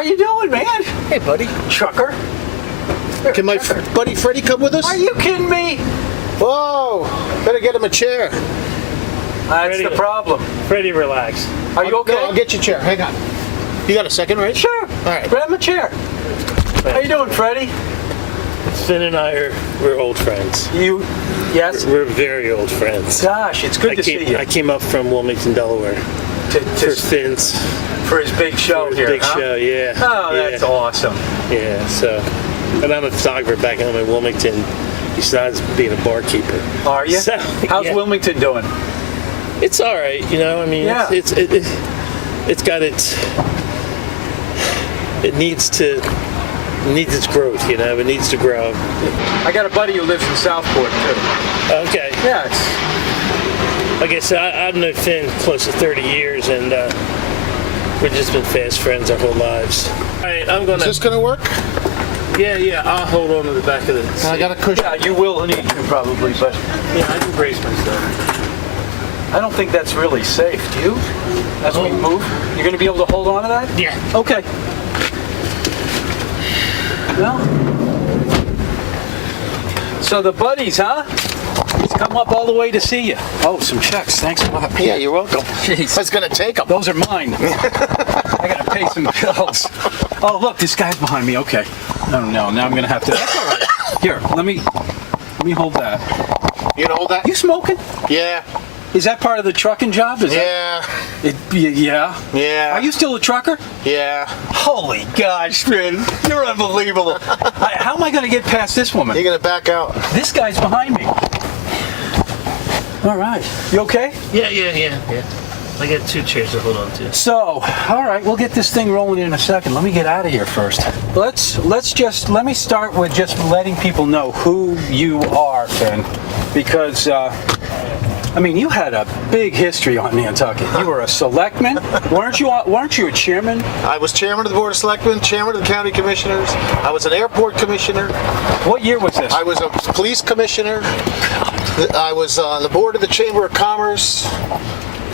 How you doing, man? Hey, buddy. Trucker. Can my buddy Freddie come with us? Are you kidding me? Whoa! Better get him a chair. That's the problem. Freddie, relax. Are you okay? No, I'll get you a chair. Hang on. You got a second, right? Sure. All right. Grab him a chair. How you doing, Freddie? Finn and I we're old friends. Yes? We're very old friends. Gosh, it's good to see you. I came up from Wilmington, Delaware for Finn's. For his big show here, Big huh? show, yeah. Oh, that's awesome. Yeah, so, and I'm a photographer back home in Wilmington, besides being a barkeeper. Are you? So, How's yeah. Wilmington doing? It's all right, you know. I mean, Yeah. it's got its. It needs its growth, you know. It needs to grow. I got a buddy who lives in Southport too. Okay. Yeah, Like I said, I've known Finn close to 30 years, and we've just been fast friends our whole lives. All right, I'm gonna. Is this gonna work? Yeah. I'll hold on to the back of the seat. I got a cushion. yeah, you will need to probably, but Yeah, I can brace myself. I don't think that's really safe. Do you? As we move, you're going to be able to hold on to that? Yeah. Okay. Well, so the buddies, huh? He's come up all the way to see you. Oh, some checks. Thanks a lot. Yeah, you're welcome. Jeez. I was gonna take them. Those are mine. I got to pay some bills. Oh, look, this guy's behind me. Okay. No, now I'm going to have to. That's all right. Here, let me hold that. You know that? You smoking? Yeah. Is that part of the trucking job? Is Yeah. Yeah. Yeah. Are you still a trucker? Yeah. Holy gosh, Finn, you're unbelievable. How am I going to get past this woman? You're gonna back out. This guy's behind me. All right. You okay? Yeah. I got 2 chairs to hold on to. So, all right, we'll get this thing rolling in a second. Let me get out of here first. Let me start with just letting people know who you are, Finn, because you had a big history on Nantucket. You were a selectman, weren't you a chairman? I was chairman of the Board of Selectmen, chairman of the County Commissioners. I was an airport commissioner. What year was this? I was a police commissioner. I was on the board of the Chamber of Commerce.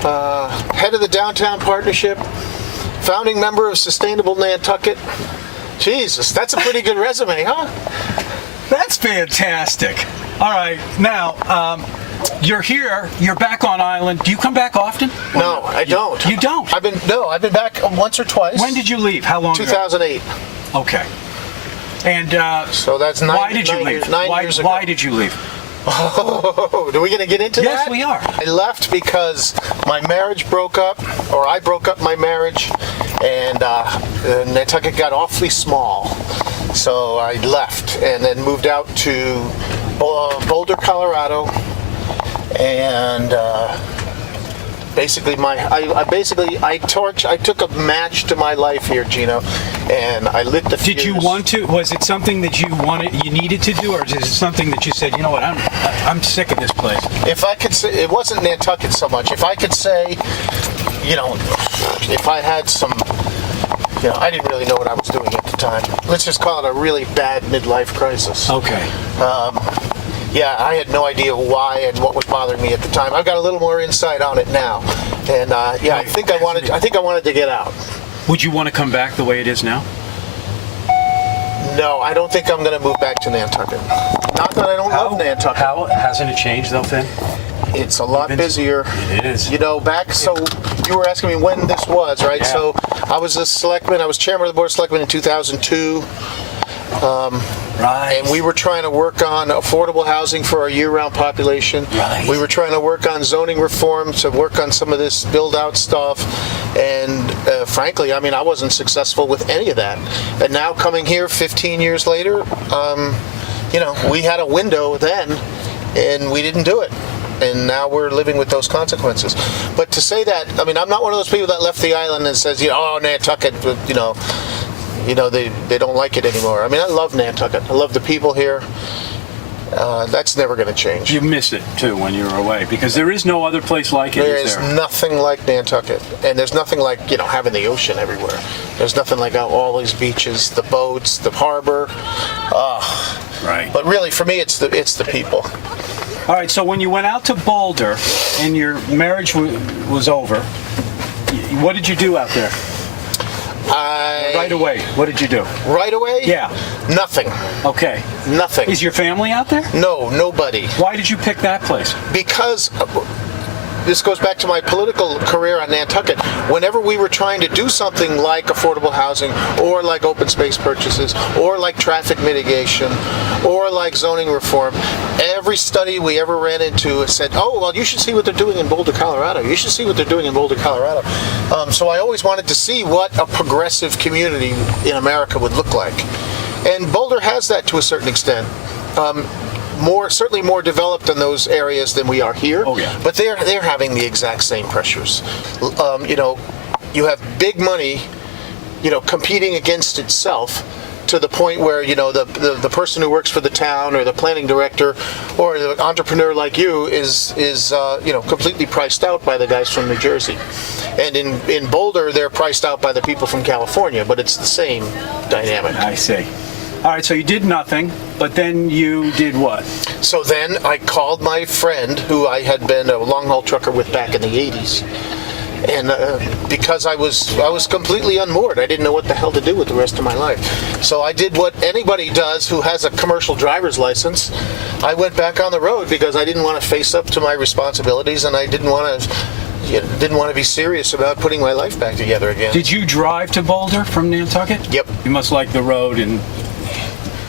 Head of the Downtown Partnership, founding member of Sustainable Nantucket. Jesus, that's a pretty good resume, huh? That's fantastic. All right, now, you're here, you're back on island. Do you come back often? No, I don't. You don't? I've been back once or twice. When did you leave? How long ago? 2008. Okay. And so that's why did you leave? 9 years ago. Why did you leave? Oh, are we going to get into that? Yes, we are. I left because my marriage broke up, or I broke up my marriage, and Nantucket got awfully small. So I left and then moved out to Boulder, Colorado, and basically I took a match to my life here, Gino, and I lit the fuse. Did you want to? Was it something that you needed to do, or is it something that you said, you know what, I'm sick of this place? If I could say, it wasn't Nantucket so much. If I could say, if I had some, I didn't really know what I was doing at the time. Let's just call it a really bad midlife crisis. Okay. Yeah, I had no idea why and what was bothering me at the time. I've got a little more insight on it now, and I think I wanted to get out. Would you want to come back the way it is now? No, I don't think I'm going to move back to Nantucket. Not that I don't love Nantucket. How hasn't it changed though, Finn? It's a lot busier. It is. So you were asking me when this was, right? Yeah. So I was a selectman. I was chairman of the Board of Selectmen in 2002. Right. And we were trying to work on affordable housing for our year-round population. Right. We were trying to work on zoning reform, to work on some of this build-out stuff. And frankly, I wasn't successful with any of that. And now coming here 15 years later, we had a window then, and we didn't do it. And now we're living with those consequences. But to say that, I'm not one of those people that left the island and says, Nantucket, they don't like it anymore. I love Nantucket. I love the people here. That's never going to change. You miss it too when you're away, because there is no other place like it. There is nothing like Nantucket, and there's nothing like having the ocean everywhere. There's nothing like all these beaches, the boats, the harbor. Right. But really, for me, it's the people. All right. So when you went out to Boulder and your marriage was over, what did you do out there? right away, what did you do? Right away? Yeah. Nothing. Okay. Nothing. Is your family out there? No, nobody. Why did you pick that place? Because this goes back to my political career on Nantucket. Whenever we were trying to do something like affordable housing, or like open space purchases, or like traffic mitigation, or like zoning reform, every study we ever ran into said, oh, well, you should see what they're doing in Boulder, Colorado. You should see what they're doing in Boulder, Colorado. So I always wanted to see what a progressive community in America would look like. And Boulder has that to a certain extent. Certainly more developed in those areas than we are here. Oh, yeah. But they're having the exact same pressures. You have big money, competing against itself to the point where, the person who works for the town or the planning director or the entrepreneur like you is completely priced out by the guys from New Jersey. And in Boulder, they're priced out by the people from California, but it's the same dynamic. I see. All right, so you did nothing, but then you did what? So then I called my friend, who I had been a long-haul trucker with back in the 80s. And because I was completely unmoored. I didn't know what the hell to do with the rest of my life. So I did what anybody does who has a commercial driver's license. I went back on the road because I didn't want to face up to my responsibilities, and I didn't want to be serious about putting my life back together again. Did you drive to Boulder from Nantucket? Yep. You must like the road and...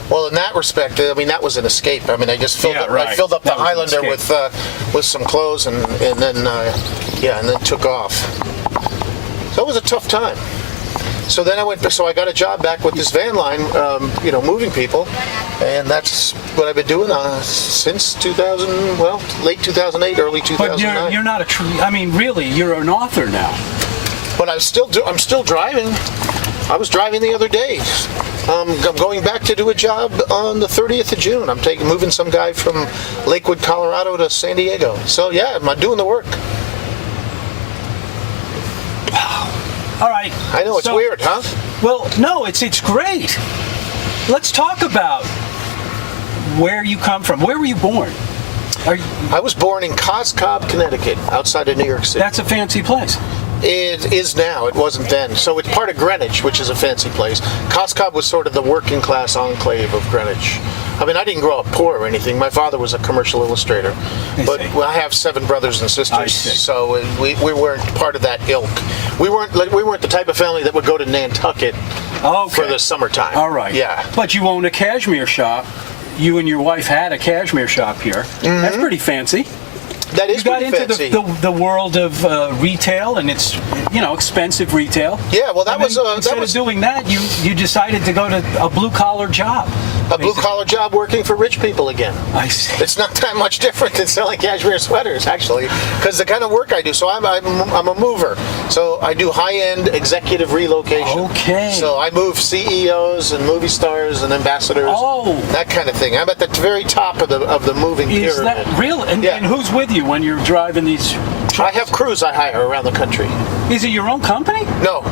Well, in that respect, that was an escape. I mean, I just filled right. I filled up the That was an Highlander escape. with some clothes and then took off. So it was a tough time. So then I got a job back with this van line, moving people, and that's what I've been doing since late 2008, early 2009. But you're not really, you're an author now. But I'm still driving. I was driving the other day. I'm going back to do a job on the 30th of June. I'm moving some guy from Lakewood, Colorado to San Diego. So yeah, I'm doing the work. All right. I know, it's weird, huh? Well, no, it's great. Let's talk about where you come from. Where were you born? I was born in Cobb, Connecticut, outside of New York City. That's a fancy place. It is now. It wasn't then. So it's part of Greenwich, which is a fancy place. Cobb was sort of the working class enclave of Greenwich. I mean, I didn't grow up poor or anything. My father was a commercial illustrator. But I have 7 brothers and sisters, so we weren't part of that ilk. We weren't the type of family that would go to Nantucket for the summertime. All right. Yeah. But you own a cashmere shop. You and your wife had a cashmere shop here. Mm-hmm. That's pretty fancy. That is pretty fancy. You got into the world of retail, and it's expensive retail. Yeah, well, instead of doing that, you decided to go to a blue collar job. A blue collar job working for rich people again. I see. It's not that much different than selling cashmere sweaters, actually, because the kind of work I do. So I'm a mover. So I do high end executive relocation. Okay. So I move CEOs and movie stars and ambassadors. Oh. That kind of thing. I'm at the very top of the moving pyramid. Is that real? And who's with you when you're driving these trucks? I have crews I hire around the country. Is it your own company? No,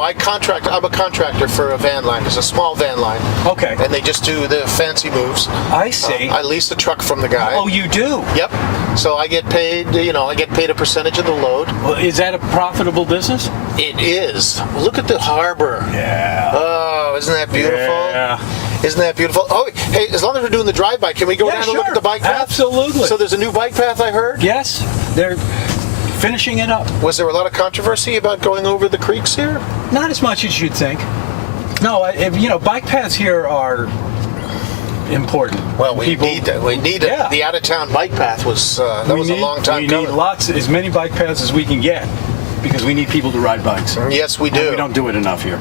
I'm a contractor for a van line. It's a small van line. Okay. And they just do the fancy moves. I see. I lease the truck from the guy. Oh, you do? Yep. So I get paid, I get paid a percentage of the load. Well, is that a profitable business? It is. Look at the harbor. Yeah. Oh, isn't that beautiful? Yeah. Isn't that beautiful? Oh, hey, as long as we're doing the drive-by, can we go down and look at the bike path? Absolutely. So there's a new bike path, I heard? Yes. They're finishing it up. Was there a lot of controversy about going over the creeks here? Not as much as you'd think. No, bike paths here are important. Well, we need the out-of-town bike path was a long time coming. We need as many bike paths as we can get because we need people to ride bikes. Yes, we do. And we don't do it enough here.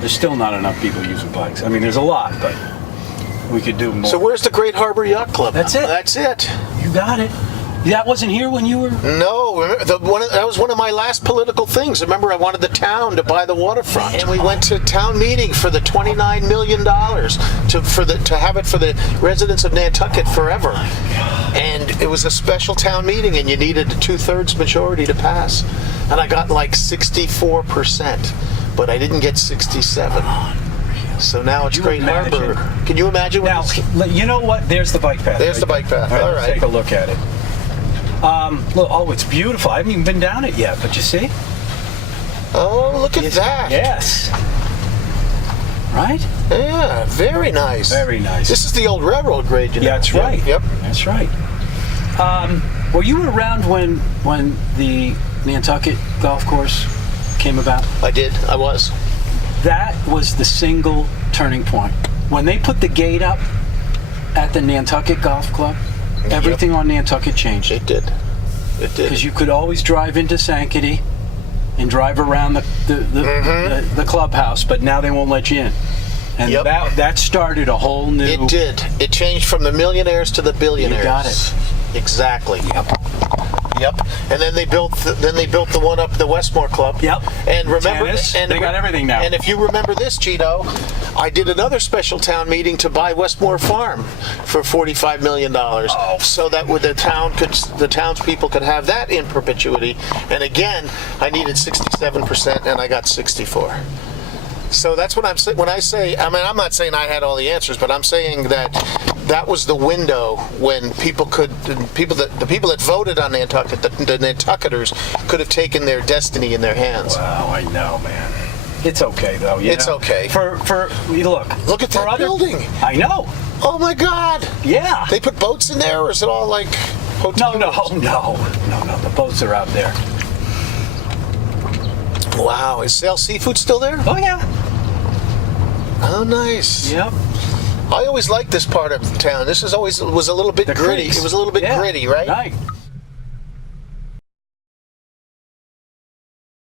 There's still not enough people using bikes. I mean, there's a lot, but we could do more. So where's the Great Harbor Yacht Club? That's it. That's it. You got it. That wasn't here when you were... No, that was one of my last political things. Remember, I wanted the town to buy the waterfront. And we went to town meeting for the $29 million to have it for the residents of Nantucket forever. And it was a special town meeting, and you needed a 2/3 majority to pass. And I got like 64%, but I didn't get 67. So now it's Great Harbor. Can you imagine? You know what? There's the bike path. There's the bike path. All right. Let's take a look at it. It's beautiful. I haven't even been down it yet, but you see? Oh, look at that. Yes. right? Yeah, very nice. Very nice. This is the old railroad grade, you know? Yeah, that's right. Yep. That's right. Were you around when the Nantucket golf course came about? I did. I was. That was the single turning point. When they put the gate up at the Nantucket Golf Club, everything on Nantucket changed. It did. It did. Because you could always drive into Sankaty and drive around the clubhouse, but now they won't let you in. And that started a whole new... It did. It changed from the millionaires to the billionaires. You got it. Exactly. Yep. And then they built the one up the Westmore Club. Yep. And remember, Tennis, they got everything now. And if you remember this, Cheeto, I did another special town meeting to buy Westmore Farm for $45 million, so that the townspeople could have that in perpetuity. And again, I needed 67%, and I got 64. So that's what when I say. I mean, I'm not saying I had all the answers, but I'm saying that was the window when the people that voted on Nantucket, the Nantucketers, could have taken their destiny in their hands. Wow, I know, man. It's okay though. It's okay. For look at that building. I know. Oh my God. Yeah. They put boats in there, or is it all like hotels? No. The boats are out there. Wow. Is Sale Seafood still there? Oh yeah. Oh, nice. Yep. I always liked this part of town. This was a little bit gritty. Creeks. It was a little bit gritty, right? Right.